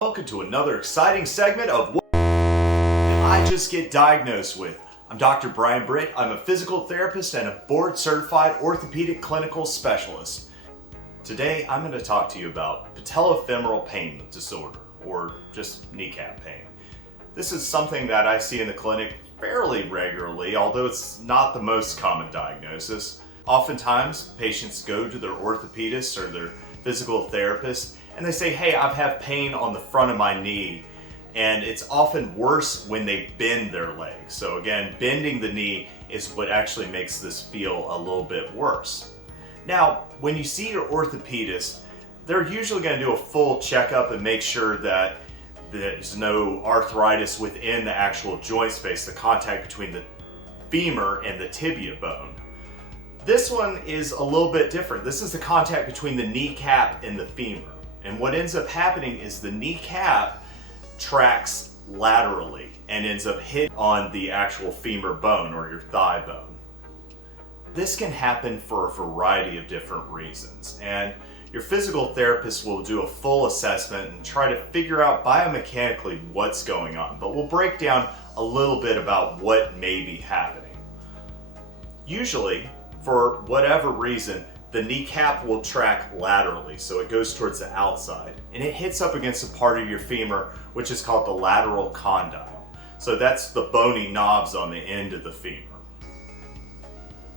Welcome to another exciting segment of What I Just Get Diagnosed With. I'm Dr. Brian Britt. I'm a physical therapist and a board-certified orthopedic clinical specialist. Today, I'm going to talk to you about patellofemoral pain disorder, or just kneecap pain. This is something that I see in the clinic fairly regularly, although it's not the most common diagnosis. Oftentimes, patients go to their orthopedist or their physical therapist and they say, hey, I've had pain on the front of my knee, and it's often worse when they bend their leg. So again, bending the knee is what actually makes this feel a little bit worse. Now, when you see your orthopedist, they're usually going to do a full checkup and make sure that there's no arthritis within the actual joint space, the contact between the femur and the tibia bone. This one is a little bit different. This is the contact between the kneecap and the femur. And what ends up happening is the kneecap tracks laterally and ends up hitting on the actual femur bone or your thigh bone. This can happen for a variety of different reasons, and your physical therapist will do a full assessment and try to figure out biomechanically what's going on, but we'll break down a little bit about what may be happening. Usually, for whatever reason, the kneecap will track laterally, so it goes towards the outside, and it hits up against a part of your femur which is called the lateral condyle. So that's the bony knobs on the end of the femur.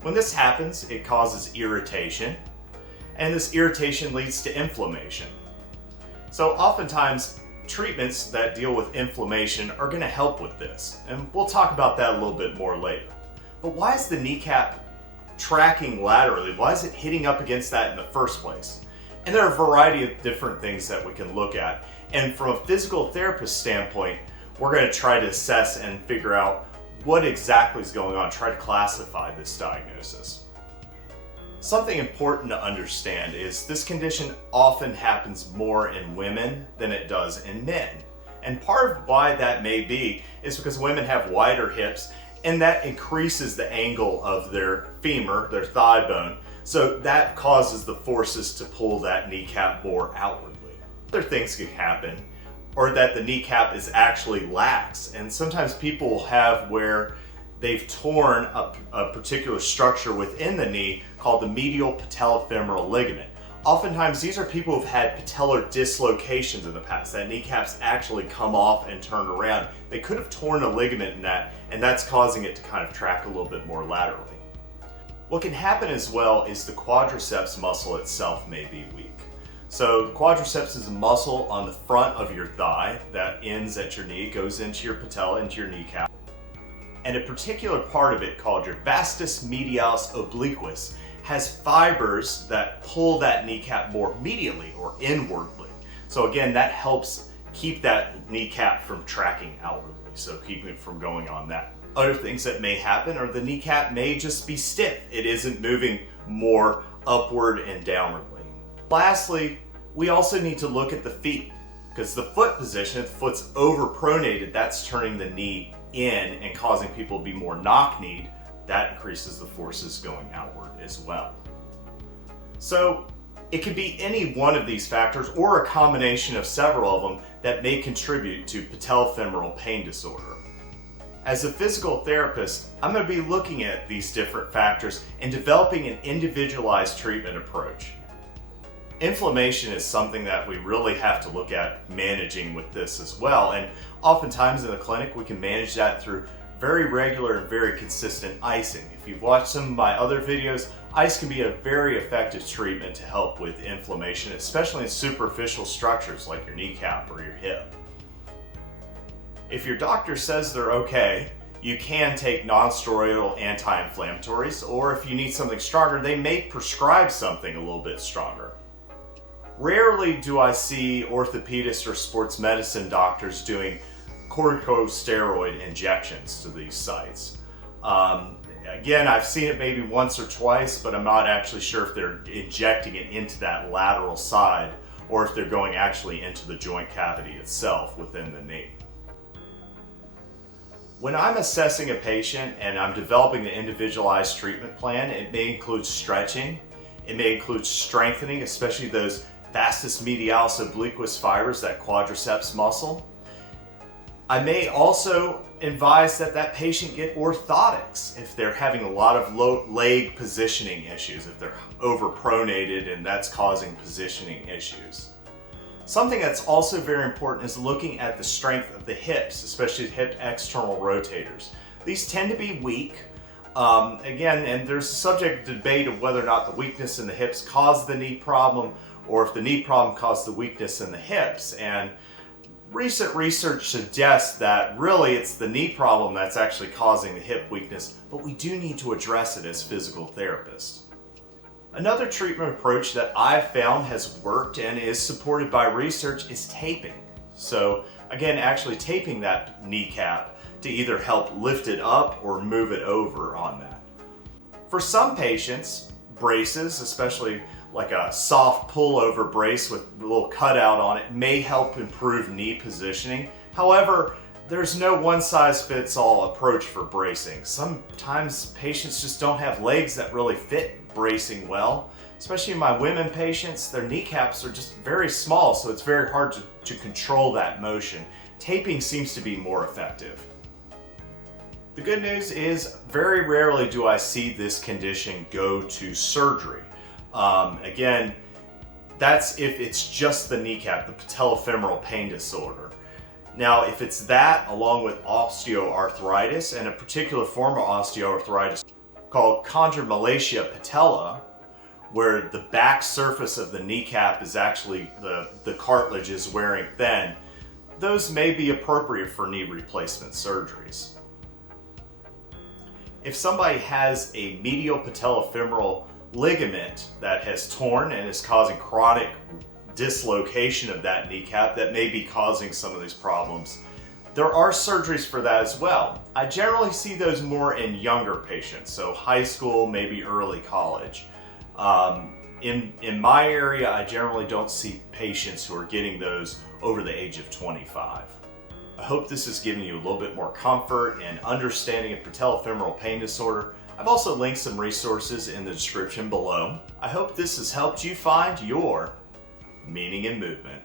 When this happens, it causes irritation, and this irritation leads to inflammation. So oftentimes, treatments that deal with inflammation are going to help with this, and we'll talk about that a little bit more later. But why is the kneecap tracking laterally? Why is it hitting up against that in the first place? And there are a variety of different things that we can look at. And from a physical therapist standpoint, we're going to try to assess and figure out what exactly is going on, try to classify this diagnosis. Something important to understand is this condition often happens more in women than it does in men. And part of why that may be is because women have wider hips, and that increases the angle of their femur, their thigh bone, so that causes the forces to pull that kneecap more outwardly. Other things can happen, or that the kneecap is actually lax, and sometimes people will have where they've torn a particular structure within the knee called the medial patellofemoral ligament. Oftentimes these are people who've had patellar dislocations in the past. That kneecap's actually come off and turned around. They could have torn a ligament in that, and that's causing it to kind of track a little bit more laterally. What can happen as well is the quadriceps muscle itself may be weak. So the quadriceps is a muscle on the front of your thigh that ends at your knee, goes into your patella, into your kneecap. And a particular part of it called your Vastus medialis obliquus has fibers that pull that kneecap more medially or inwardly. So again, that helps keep that kneecap from tracking outwardly, so keeping it from going on that. Other things that may happen are the kneecap may just be stiff. It isn't moving more upward and downwardly. Lastly, we also need to look at the feet, because the foot position, if the foot's overpronated, that's turning the knee in and causing people to be more knock-kneed. That increases the forces going outward as well. So it could be any one of these factors or a combination of several of them that may contribute to patellofemoral pain disorder. As a physical therapist, I'm going to be looking at these different factors and developing an individualized treatment approach. Inflammation is something that we really have to look at managing with this as well, and oftentimes in the clinic we can manage that through very regular and very consistent icing. If you've watched some of my other videos, ice can be a very effective treatment to help with inflammation, especially in superficial structures like your kneecap or your hip. If your doctor says they're okay, you can take non-steroidal anti-inflammatories, or if you need something stronger, they may prescribe something a little bit stronger. Rarely do I see orthopedists or sports medicine doctors doing corticosteroid injections to these sites. Again, I've seen it maybe once or twice, but I'm not actually sure if they're injecting it into that lateral side or if they're going actually into the joint cavity itself within the knee. When I'm assessing a patient and I'm developing the individualized treatment plan, it may include stretching, it may include strengthening, especially those vastus medialis obliquus fibers, that quadriceps muscle. I may also advise that that patient get orthotics if they're having a lot of low leg positioning issues, if they're overpronated and that's causing positioning issues. Something that's also very important is looking at the strength of the hips, especially hip external rotators. These tend to be weak. Again, and there's a subject debate of whether or not the weakness in the hips caused the knee problem or if the knee problem caused the weakness in the hips. And recent research suggests that really it's the knee problem that's actually causing the hip weakness, but we do need to address it as physical therapists. Another treatment approach that I've found has worked and is supported by research is taping. So again, actually taping that kneecap to either help lift it up or move it over on that. For some patients, braces, especially like a soft pullover brace with a little cutout on it, may help improve knee positioning. However, there's no one-size-fits-all approach for bracing. Sometimes patients just don't have legs that really fit bracing well. Especially my women patients, their kneecaps are just very small, so it's very hard to control that motion. Taping seems to be more effective. The good news is very rarely do I see this condition go to surgery. Again, that's if it's just the kneecap, the patellofemoral pain disorder. Now, if it's that along with osteoarthritis and a particular form of osteoarthritis called Chondromalacia patella, where the back surface of the kneecap is actually the cartilage is wearing thin, those may be appropriate for knee replacement surgeries. If somebody has a medial patellofemoral ligament that has torn and is causing chronic dislocation of that kneecap, that may be causing some of these problems, there are surgeries for that as well. I generally see those more in younger patients, so high school, maybe early college. In my area, I generally don't see patients who are getting those over the age of 25. I hope this has given you a little bit more comfort and understanding of patellofemoral pain disorder. I've also linked some resources in the description below. I hope this has helped you find your meaning in movement.